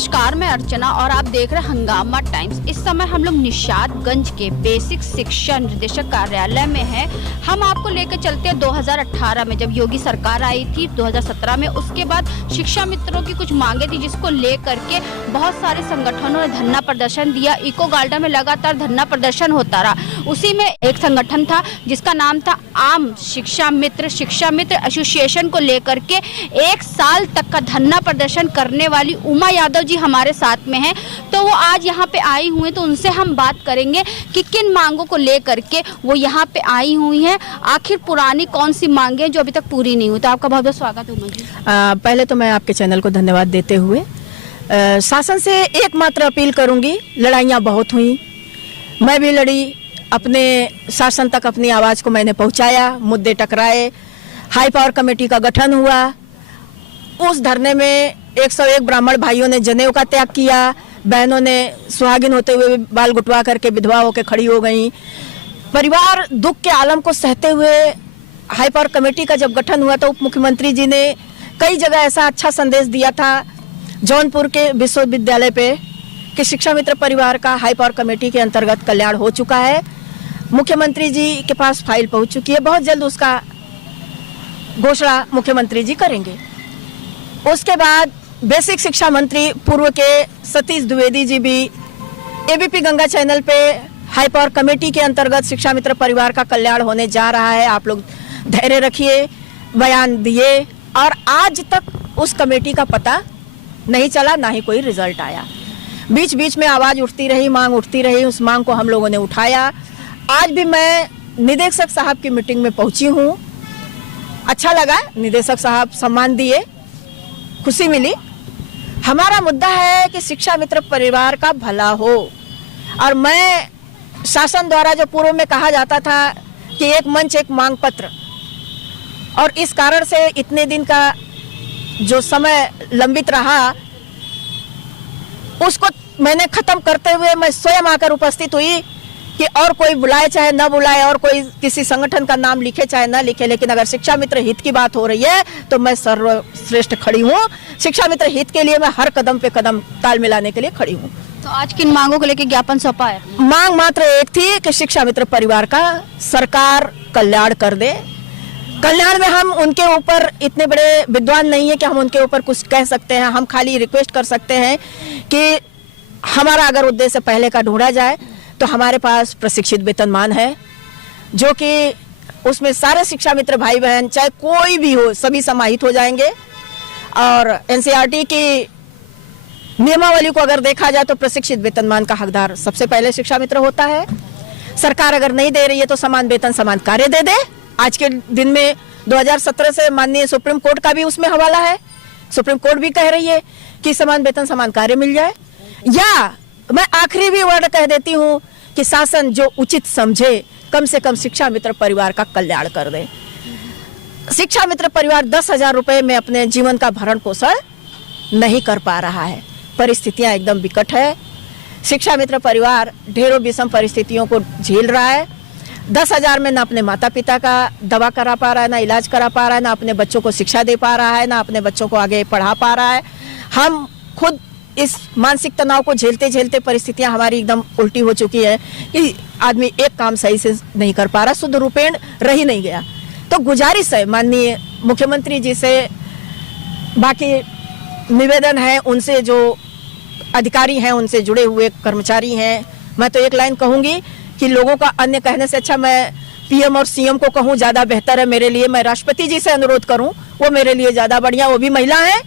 नमस्कार, मैं अर्चना और आप देख रहे हैं हंगामा टाइम्स। इस समय हम लोग निशादगंज के बेसिक शिक्षा निदेशक कार्यालय में हैं। हम आपको लेकर चलते हैं 2018 में जब योगी सरकार आई थी, 2017 में। उसके बाद शिक्षा मित्रों की कुछ मांगे थी जिसको लेकर के बहुत सारे संगठनों ने धरना प्रदर्शन दिया। इको गार्डन में लगातार धरना प्रदर्शन होता रहा। उसी में एक संगठन था जिसका नाम था आम शिक्षा मित्र एसोसिएशन को लेकर के 1 साल तक का धरना प्रदर्शन करने वाली उमा यादव जी हमारे साथ में हैं। तो वो आज यहाँ पे आई हुई हैं, तो उनसे हम बात करेंगे कि किन मांगों को लेकर के वो यहाँ पे आई हुई हैं। आखिर पुरानी कौन सी मांगे जो अभी तक पूरी नहीं हुई। तो आपका बहुत बहुत स्वागत है उमा जी। पहले तो मैं आपके चैनल को धन्यवाद देते हुए शासन से एकमात्र अपील करूंगी। लड़ाइयाँ बहुत हुई, मैं भी लड़ी, अपने शासन तक अपनी आवाज़ को मैंने पहुँचाया, मुद्दे टकराए, हाई पावर कमेटी का गठन हुआ। उस धरने में 101 ब्राह्मण भाइयों ने जनेऊ का त्याग किया, बहनों ने सुहागिन होते हुए बाल गुटवा करके विधवा होकर खड़ी हो गई। परिवार दुख के आलम को सहते हुए हाई पावर कमेटी का जब गठन हुआ तो उप मुख्यमंत्री जी ने कई जगह ऐसा अच्छा संदेश दिया था जौनपुर के विश्वविद्यालय पे कि शिक्षा मित्र परिवार का हाई पावर कमेटी के अंतर्गत कल्याण हो चुका है। मुख्यमंत्री जी के पास फाइल पहुंच चुकी है, बहुत जल्द उसका घोषणा मुख्यमंत्री जी करेंगे। उसके बाद बेसिक शिक्षा मंत्री पूर्व के सतीश द्विवेदी जी भी एबीपी गंगा चैनल पे हाई पावर कमेटी के अंतर्गत शिक्षा मित्र परिवार का कल्याण होने जा रहा है, आप लोग धैर्य रखिए, बयान दिए। और आज तक उस कमेटी का पता नहीं चला, ना ही कोई रिजल्ट आया। बीच बीच में आवाज़ उठती रही, मांग उठती रही, उस मांग को हम लोगों ने उठाया। आज भी मैं निदेशक साहब की मीटिंग में पहुंची हूं, अच्छा लगा, निदेशक साहब सम्मान दिए, खुशी मिली। हमारा मुद्दा है कि शिक्षा मित्र परिवार का भला हो। और मैं शासन द्वारा जो पूर्व में कहा जाता था कि एक मंच एक मांग पत्र, और इस कारण से इतने दिन का जो समय लंबित रहा उसको मैंने खत्म करते हुए मैं स्वयं आकर उपस्थित हुई कि और कोई बुलाए चाहे न बुलाए, और कोई किसी संगठन का नाम लिखे चाहे न लिखे, लेकिन अगर शिक्षा मित्र हित की बात हो रही है तो मैं सर्वश्रेष्ठ खड़ी हूँ। शिक्षा मित्र हित के लिए मैं हर कदम पे कदम ताल मिलाने के लिए खड़ी हूँ। तो आज किन मांगों को लेकर ज्ञापन सौंपा है? मांग मात्र एक थी कि शिक्षा मित्र परिवार का सरकार कल्याण कर दे। कल्याण में हम उनके ऊपर इतने बड़े विद्वान नहीं है कि हम उनके ऊपर कुछ कह सकते हैं। हम खाली रिक्वेस्ट कर सकते हैं कि हमारा अगर उद्देश्य पहले का ढूंढा जाए तो हमारे पास प्रशिक्षित वेतनमान है, जो कि उसमें सारे शिक्षा मित्र भाई बहन चाहे कोई भी हो सभी समाहित हो जाएंगे। और एनसीईआरटी की नियमावली को अगर देखा जाए तो प्रशिक्षित वेतनमान का हकदार सबसे पहले शिक्षा मित्र होता है। सरकार अगर नहीं दे रही है तो समान वेतन समान कार्य दे दे। आज के दिन में 2017 से माननीय सुप्रीम कोर्ट का भी उसमें हवाला है। सुप्रीम कोर्ट भी कह रही है कि समान वेतन समान कार्य मिल जाए। या मैं आखिरी भी वर्ड कह देती हूँ कि शासन जो उचित समझे कम से कम शिक्षा मित्र परिवार का कल्याण कर दे। शिक्षा मित्र परिवार 10,000 रुपए में अपने जीवन का भरण पोषण नहीं कर पा रहा है, परिस्थितियां एकदम विकट है। शिक्षा मित्र परिवार ढेरों विषम परिस्थितियों को झेल रहा है। 10,000 में ना अपने माता पिता का दवा करा पा रहा है, ना इलाज करा पा रहा है, ना अपने बच्चों को शिक्षा दे पा रहा है, ना अपने बच्चों को आगे पढ़ा पा रहा है। हम खुद इस मानसिक तनाव को झेलते झेलते परिस्थितियां हमारी एकदम उल्टी हो चुकी है कि आदमी एक काम सही से नहीं कर पा रहा, शुद्ध रूपेण रह ही नहीं गया। तो गुजारिश है माननीय मुख्यमंत्री जी से, बाकी निवेदन है उनसे, जो अधिकारी हैं, उनसे जुड़े हुए कर्मचारी हैं। मैं तो एक लाइन कहूँगी कि लोगों का अन्य कहने से अच्छा मैं पीएम और सीएम को कहूँ ज़्यादा बेहतर है मेरे लिए। मैं राष्ट्रपति जी से अनुरोध करूँ, वो मेरे लिए ज़्यादा बढ़िया, वो भी महिला है।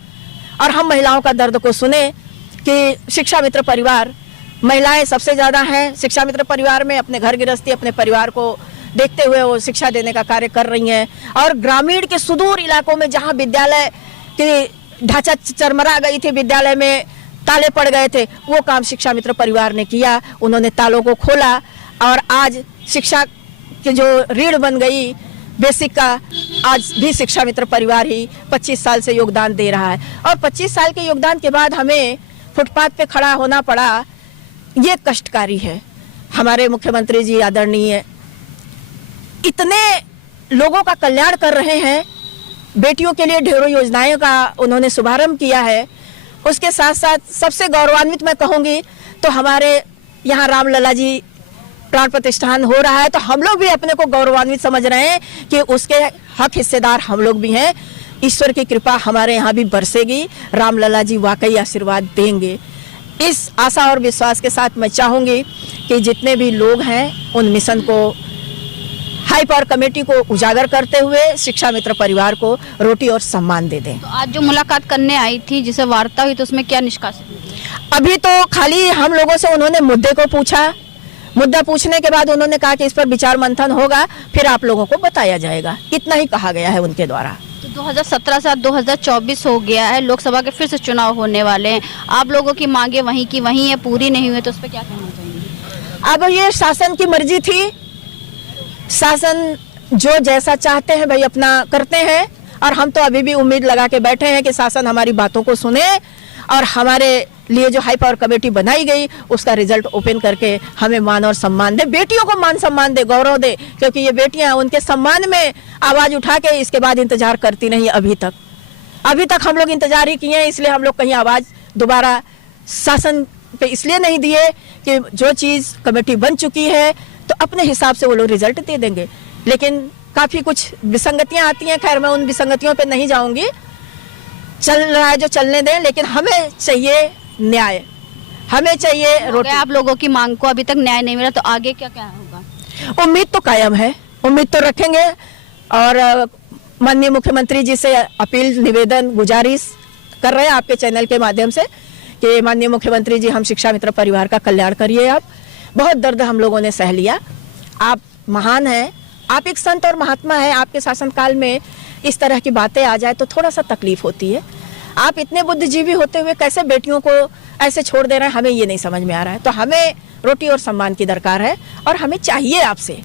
और हम महिलाओं का दर्द को सुने कि शिक्षा मित्र परिवार, महिलाएं सबसे ज़्यादा हैं शिक्षा मित्र परिवार में। अपने घर गृहस्थी, अपने परिवार को देखते हुए वो शिक्षा देने का कार्य कर रही हैं। और ग्रामीण के सुदूर इलाकों में जहाँ विद्यालय की ढांचा चरमरा गई थी, विद्यालय में ताले पड़ गए थे, वो काम शिक्षा मित्र परिवार ने किया। उन्होंने तालों को खोला और आज शिक्षा की जो रीढ़ बन गई बेसिक का, आज भी शिक्षा मित्र परिवार ही 25 साल से योगदान दे रहा है। और 25 साल के योगदान के बाद हमें फुटपाथ पे खड़ा होना पड़ा, ये कष्टकारी है। हमारे मुख्यमंत्री जी आदरणीय इतने लोगों का कल्याण कर रहे हैं, बेटियों के लिए ढेरों योजनाओं का उन्होंने शुभारंभ किया है। उसके साथ साथ सबसे गौरवान्वित मैं कहूँगी तो हमारे यहाँ रामलला जी प्राण प्रतिष्ठान हो रहा है, तो हम लोग भी अपने को गौरवान्वित समझ रहे हैं कि उसके हक हिस्सेदार हम लोग भी हैं। ईश्वर की कृपा हमारे यहाँ भी बरसेगी, रामलला जी वाकई आशीर्वाद देंगे। इस आशा और विश्वास के साथ मैं चाहूँगी कि जितने भी लोग हैं उन मिशन को, हाई पावर कमेटी को उजागर करते हुए शिक्षा मित्र परिवार को रोटी और सम्मान दे दें। तो आज जो मुलाकात करने आई थी, जिसे वार्ता हुई, तो उसमें क्या निष्कासित हुई? अभी तो खाली हम लोगों से उन्होंने मुद्दे को पूछा, मुद्दा पूछने के बाद उन्होंने कहा कि इस पर विचार मंथन होगा, फिर आप लोगों को बताया जाएगा, इतना ही कहा गया है उनके द्वारा। तो 2017 से 2024 हो गया है, लोकसभा के फिर से चुनाव होने वाले हैं, आप लोगों की मांगे वहीं की वहीं है, पूरी नहीं हुई, तो उस पर क्या कहना चाहेंगे? अब ये शासन की मर्जी थी, शासन जो जैसा चाहते हैं भाई अपना करते हैं, और हम तो अभी भी उम्मीद लगा के बैठे हैं कि शासन हमारी बातों को सुने और हमारे लिए जो हाई पावर कमेटी बनाई गई उसका रिजल्ट ओपन करके हमें मान और सम्मान दे, बेटियों को मान सम्मान दे, गौरव दे, क्योंकि ये बेटियां उनके सम्मान में आवाज उठा के इसके बाद इंतजार करती नहीं। अभी तक हम लोग इंतजार ही किए हैं, इसलिए हम लोग कहीं आवाज दोबारा शासन पे इसलिए नहीं दिए कि जो चीज कमेटी बन चुकी है तो अपने हिसाब से वो लोग रिजल्ट दे देंगे, लेकिन काफी कुछ विसंगतियां आती हैं। खैर मैं उन विसंगतियों पे नहीं जाऊंगी, चल रहा है जो चलने दें, लेकिन हमें चाहिए न्याय, हमें चाहिए रोटी। आप लोगों की मांग को अभी तक न्याय नहीं मिला, तो आगे क्या क्या होगा? उम्मीद तो कायम है, उम्मीद तो रखेंगे, और माननीय मुख्यमंत्री जी से अपील, निवेदन, गुजारिश कर रहे हैं आपके चैनल के माध्यम से कि माननीय मुख्यमंत्री जी, हम शिक्षा मित्र परिवार का कल्याण करिए। आप बहुत दर्द हम लोगों ने सह लिया, आप महान हैं, आप एक संत और महात्मा हैं, आपके शासनकाल में इस तरह की बातें आ जाए तो थोड़ा सा तकलीफ होती है। आप इतने बुद्धिजीवी होते हुए कैसे बेटियों को ऐसे छोड़ दे रहे हैं, हमें ये नहीं समझ में आ रहा है। तो हमें रोटी और सम्मान की दरकार है और हमें चाहिए आपसे,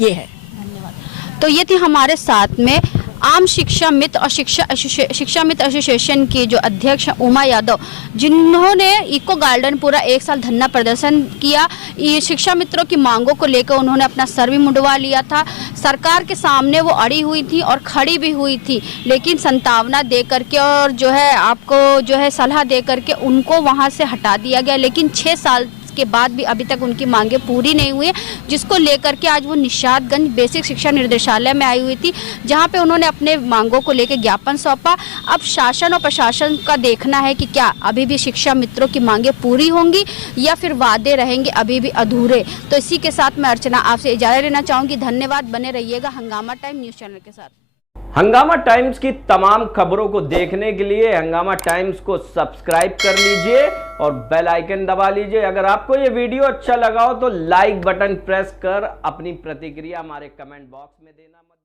ये है। धन्यवाद। तो ये थी हमारे साथ में आम शिक्षा मित्र और शिक्षा मित्र एसोसिएशन की जो अध्यक्ष उमा यादव, जिन्होंने इको गार्डन पूरा 1 साल धरना प्रदर्शन किया। ये शिक्षा मित्रों की मांगों को लेकर उन्होंने अपना सर भी मुंडवा लिया था, सरकार के सामने वो अड़ी हुई थी और खड़ी भी हुई थी, लेकिन संतावना दे करके और जो है आपको जो है सलाह दे करके उनको वहाँ से हटा दिया गया। लेकिन 6 साल के बाद भी अभी तक उनकी मांगे पूरी नहीं हुई, जिसको लेकर के आज वो निषादगंज बेसिक शिक्षा निर्देशालय में आई हुई थी, जहां पे उन्होंने अपने मांगों को लेकर ज्ञापन सौंपा। अब शासन और प्रशासन का देखना है कि क्या अभी भी शिक्षा मित्रों की मांगे पूरी होंगी या फिर वादे रहेंगे अभी भी अधूरे। तो इसी के साथ मैं अर्चना आपसे इजाजत लेना चाहूंगी। धन्यवाद, बने रहिएगा हंगामा टाइम न्यूज चैनल के साथ। हंगामा टाइम्स की तमाम खबरों को देखने के लिए हंगामा टाइम्स को सब्सक्राइब कर लीजिए और बेल आइकन दबा लीजिए। अगर आपको ये वीडियो अच्छा लगा हो तो लाइक बटन प्रेस कर अपनी प्रतिक्रिया हमारे कमेंट बॉक्स में देना मत